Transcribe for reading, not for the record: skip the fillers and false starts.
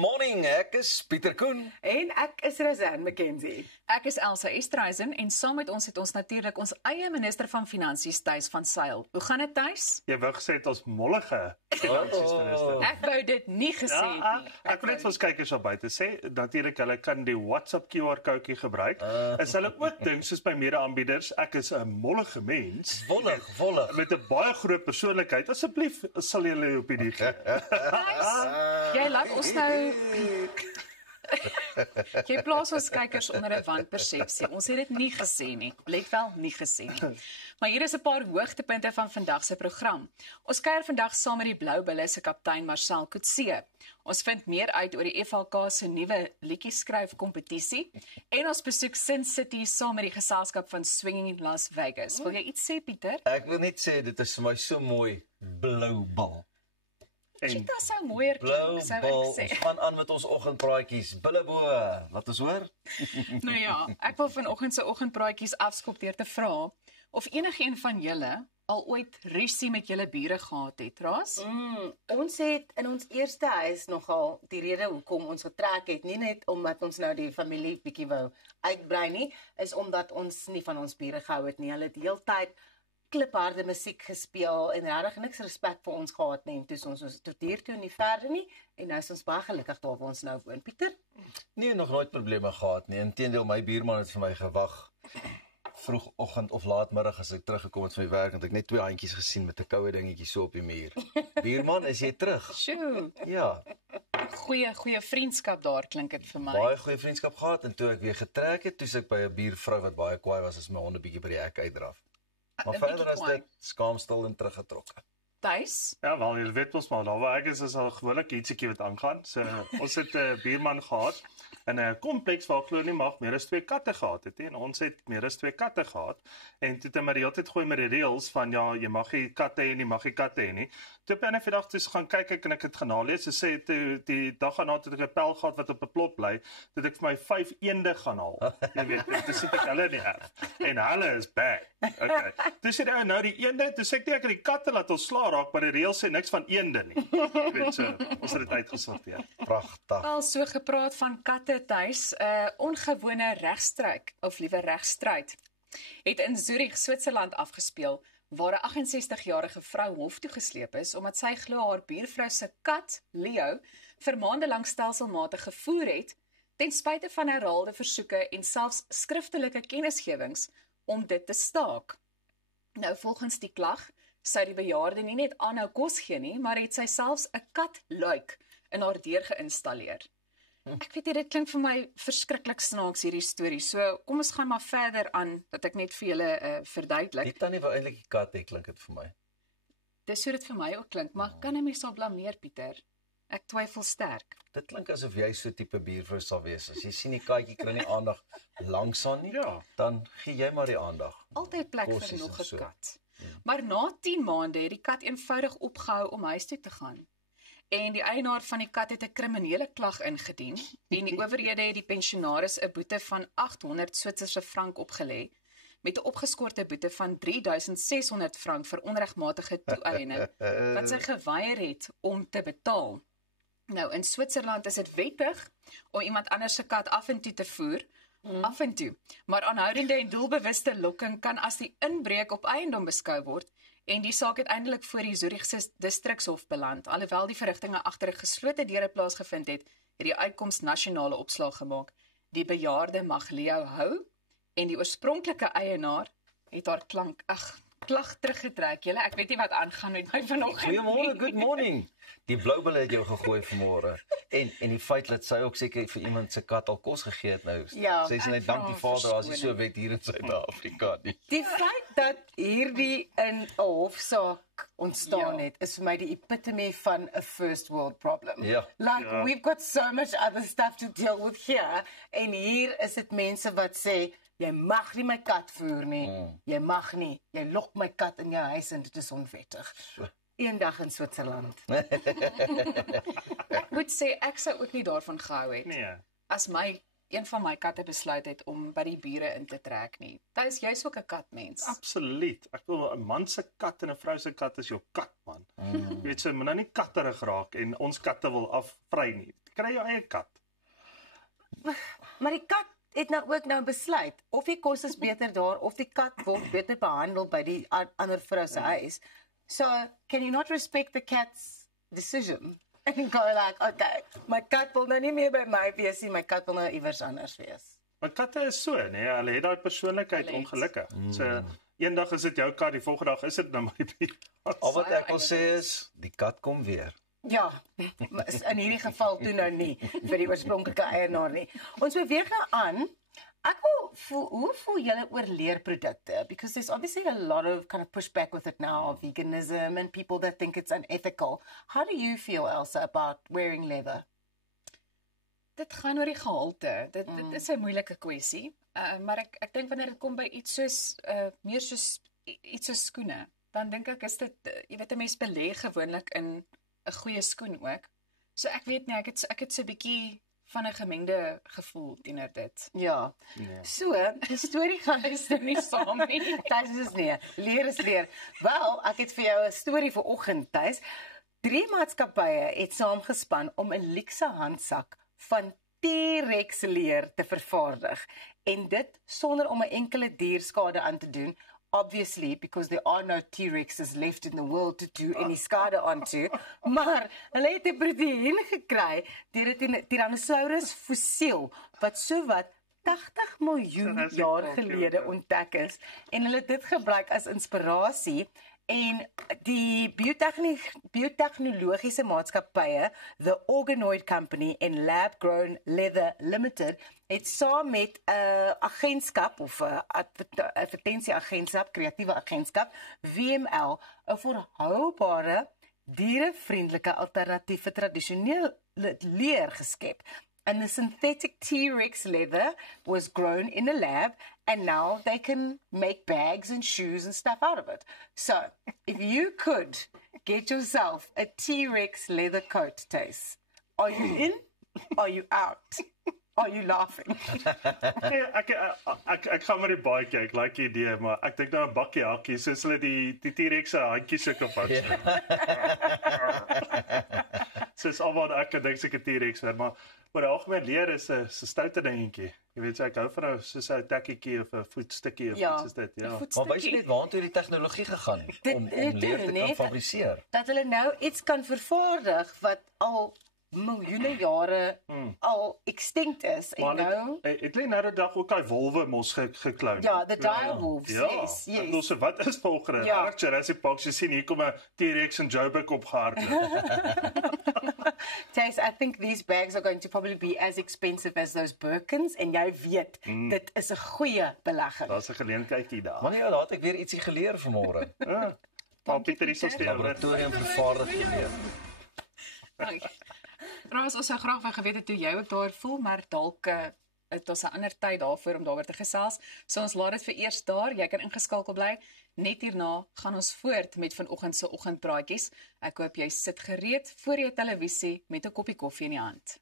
morning, ek is Pieter Koen. En ek is Razan McKenzie. Ek is Elsa Estreisen en saam met ons het ons natuurlik ons eie minister van Finansies Thys van Sail. Hoe gaan dit Thys? Jy wou gesê het ons mollige finansiesminister. Ek wou dit nie gesê nie. Ek wil net vir ons kykers op buite sê, natuurlik hulle kan die WhatsApp QR-koodjie gebruik. Is hulle ook dink soos by mede-aanbieders, ek is 'n mollige mens. Vollig. Met 'n baie groot persoonlikheid. Asseblief sal julle op die gee. Jy laat ons nou Jy plaas ons kykers onder 'n wanpersepsie. Ons het dit nie gesê nie. Let wel, nie gesê nie. Maar hier is 'n paar hoogtepunte van vandag se program. Ons kuier vandag saam met die Blou Bulle se kaptein Marcel Coetzee. Ons vind meer uit oor die FHK se nuwe liedjieskryf kompetisie en ons besoek Sin City saam met die geselskap van Swinging Las Vegas. Wil jy iets sê, Pieter? Ek wil net sê dit is vir my so mooi blou bal. Cheetah sou mooier Blou klink, sou bal. ek sê. Ons gaan aan met ons oggendpraatjies. Bullebo, laat ons hoor. Nou ja, ek wil vanoggend se oggendpraatjies afskop deur te vra of enigiemand van julle al ooit rusie met julle bure gehad het, Ras? Ons het in ons eerste huis nogal die rede hoekom ons getrek het, nie net omdat ons nou die familie bietjie wou uitbrei nie, is omdat ons nie van ons bure gehou het nie. Hulle het heeltyd klipharde musiek gespeel en regtig niks respek vir ons gehad nie. En toe ons tot hier toe nie verder nie en nou is ons baie gelukkig daar waar ons nou woon. Pieter? Nee, nog nooit probleme gehad nie. Inteendeel, my buurman het vir my gewag vroegoggend of laatmiddag as ek teruggekom het van die werk en ek net twee handjies gesien met 'n koue dingetjie so op die muur. Buurman, is jy terug? Sjoe, Ja, goeie vriendskap daar klink dit vir my. baie goeie vriendskap gehad en toe ek weer getrek het, toe ek by 'n buurvrou wat baie kwaai was as my honde bietjie by die hek uitdraf. Maar 'n verder bietjie as kwaai. dit skaamstil en teruggetrokke. Thys? Ja, wel, jy weet ons maar, daar waar ek is al gewoonlik ietsiekie wat aangaan. So, ons het 'n buurman gehad in 'n kompleks waar glo nie mag meer as 2 katte gehad het nie. En ons het meer as 2 katte gehad. En toe het hy maar die hele tyd gooi met die reëls van ja, jy mag nie katte hê nie, mag nie katte hê nie. Toe op 'n vandag toe gaan kyk ek en ek het genalees. Sy sê toe die dag daarna het ek 'n pel gehad wat op 'n plot bly, het ek vir my 5 eende gaan haal. Jy weet, dis sit ek hulle nie af. En hulle is bad. Okay. Toe sê hy nou die eende, toe sê ek nie ek het die katte laat ons sla raak, maar die reëls sê niks van eende nie. Jy weet so, ons het dit uitgesorteer. Pragtig. Al so gepraat van katte Thys, 'n ongewone regstryd of liewer regstryd het in Zurich, Switserland afgespeel waar 'n 68-jarige vrou hof toe gesleep is omdat sy glo haar buurvrou se kat, Leo, vir maande lank stelselmatig gevoer het ten spyte van herhaalde versoeke en selfs skriftelike kennisgewings om dit te staak. Nou volgens die klag sou die bejaarde nie net aanhou kos gee nie, maar het sy selfs 'n katluik in haar deur geïnstalleer. Ek weet nie, dit klink vir my verskriklik snaaks hierdie storie. So kom ons gaan maar verder aan dat ek net vir julle verduidelik. Die tannie wou eintlik die kat hê, klink dit vir my. Dis hoe dit vir my ook klink, maar kan 'n mens al blameer, Pieter? Ek twyfel sterk. Dit klink asof jy so tipe buurvrou sal wees. As jy sien die katjie kry nie aandag langsaan nie, Ja. dan gee jy maar die aandag. Altyd plek vir Kossies nog en so. 'n kat. Maar na 10 maande het die kat eenvoudig opgehou om huis toe te gaan. En die eienaar van die kat het 'n kriminele klag ingedien en die owerhede het die pensionaris 'n boete van 800 Switserse frank opgelê met 'n opgeskorte boete van 3600 frank vir onregmatige toe-eiening wat sy geweier het om te betaal. Nou in Switserland is dit wettig om iemand anders se kat af en toe te voer, af en toe, maar aanhoudende en doelbewuste lokking kan as die inbreuk op eiendom beskou word en die saak het eindelik voor die Zurichse distrikshof beland. Alhoewel die verrigtinge agter 'n geslote deure plaasgevind het, het die uitkoms nasionale opslag gemaak. Die bejaarde mag Leo hou en die oorspronklike eienaar het haar klag teruggetrek. Julle, ek weet nie wat aangaan met my vanoggend. Goeiemôre, good morning. Die Blou Bulle het jou gegooi vanmôre. En die feit dat sy ook seker vir iemand se kat al kos gegee het nou. Ja, Sy sê net dank die Vader as hy so wet hier in Suid-Afrika nie. Die feit dat hierdie in 'n hofsaak ontstaan Ja. het, is vir my die epitome van 'n first world problem. Ja. Like, we've got so much other stuff to deal with here, en hier is dit mense wat sê, jy mag nie my kat voer nie, jy mag nie, jy lok my kat in jou huis en dit is onwettig. Eendag in Switserland. Ek moet sê ek sou ook nie daarvan gehou het. Nee. As een van my katte besluit het om by die bure in te trek nie. Jy's ook 'n katmens. Absoluut. Ek wil 'n man se kat en 'n vrou se kat is jou kat, man. Jy weet, sy moet nou nie katterig raak en ons katte wil afvry nie. kry jou eie kat. Maar die kat het nou ook besluit of die kos is beter daar of die kat word beter behandel by die ander vrou se huis. So, can you not respect the cat's decision? And go like, okay, my kat wil nou nie meer by my wees nie, my kat wil nou iewers anders wees. Maar katte is so, nee, hulle het daai persoonlikheid ongelukkig. So eendag is dit jou kat, die volgende dag is dit nou maar die buurman. Al wat ek wil sê is, die kat kom weer. Ja, maar in hierdie geval toe nou nie vir die oorspronklike eienaar nie. Ons beweeg nou aan. Ek wil hoe voel julle oor leerprodukte? Because there's obviously a lot of kind of pushback with it now, veganism and people that think it's unethical. How do you feel, Elsa, about wearing leather? Dit gaan oor die gehalte. Dit is 'n moeilike kwessie. Maar ek dink wanneer dit kom by iets soos meer soos iets soos skoene, dan dink ek is dit jy weet 'n mens belê gewoonlik in 'n goeie skoen ook. So ek weet nie, ek het so 'n bietjie van 'n gemengde gevoel teenoor dit. Ja. So, die storie gaan is nou nie saam nie. Tuis is nee. Leer is leer. Wel, ek het vir jou 'n storie vir oggend, Tuis. 3 maatskappye het saamgespan om 'n luukse handsak van T-Rex leer te vervaardig en dit sonder om 'n enkele dier skade aan te doen. Obviously, because there are no T-Rexes left in the world to do any skade onto. Maar hulle het 'n proteïen gekry deur 'n Tyrannosaurus fossiel wat sowat 80 miljoen jaar gelede ontdek is en hulle het dit gebruik as inspirasie. En die biotechnologiese maatskappye, The Organoid Company en Lab Grown Leather Limited, het saam met 'n agentskap of 'n advertensieagentskap, kreatiewe agentskap, VML, 'n volhoubare, dierevriendelike alternatief vir tradisionele leer geskep. And the synthetic T-Rex leather was grown in a lab, and now they can make bags and shoes and stuff out of it. So, if you could get yourself a T-Rex leather coat, Tace, are you in? Are you out? Are you laughing? Nee, ek gaan maar die baie kyk, like idee, maar ek dink nou 'n bakkie hakkies, soos hulle die T-Rex se handjies so kan vat. Soos alwaar ek dink seker T-Rex weer, maar oor die algemeen leer is 'n stoute dingetjie. Jy weet, ek hou van soos 'n tekkietjie of 'n voetstukkie of iets soos dit, ja. Maar wys net waartoe die tegnologie gegaan om leer te kan fabriseer. Dat hulle nou iets kan vervaardig wat al miljoene jare al extinct is. En nou het hulle nou die dag ook daai wolwe mos gekloon. Ja, the direwolves, yes. Ek bedoel, so wat is volgende? Ja. Jurassic Park, jy sien hier kom 'n T-Rex en Joburg opgehardloop. Tace, I think these bags are going to probably be as expensive as those Birkins en jy weet, dit is 'n goeie belegging. Daar's 'n geleentheidjie daar. Maar ja, laat ek weer ietsie geleer vanmôre. Maar Pieter is ons Laboratorium vervaardig geleer. Trouwens, ons sou graag wou geweet het hoe jy ook daar voel, maar dalk het ons 'n ander tyd daarvoor om daaroor te gesels. So ons laat dit vir eers daar. Jy kan ingeskakel bly. Net hierna gaan ons voort met vanoggend se oggendpraatjies. Ek hoop jy sit gereed voor jou televisie met 'n koppie koffie in die hand.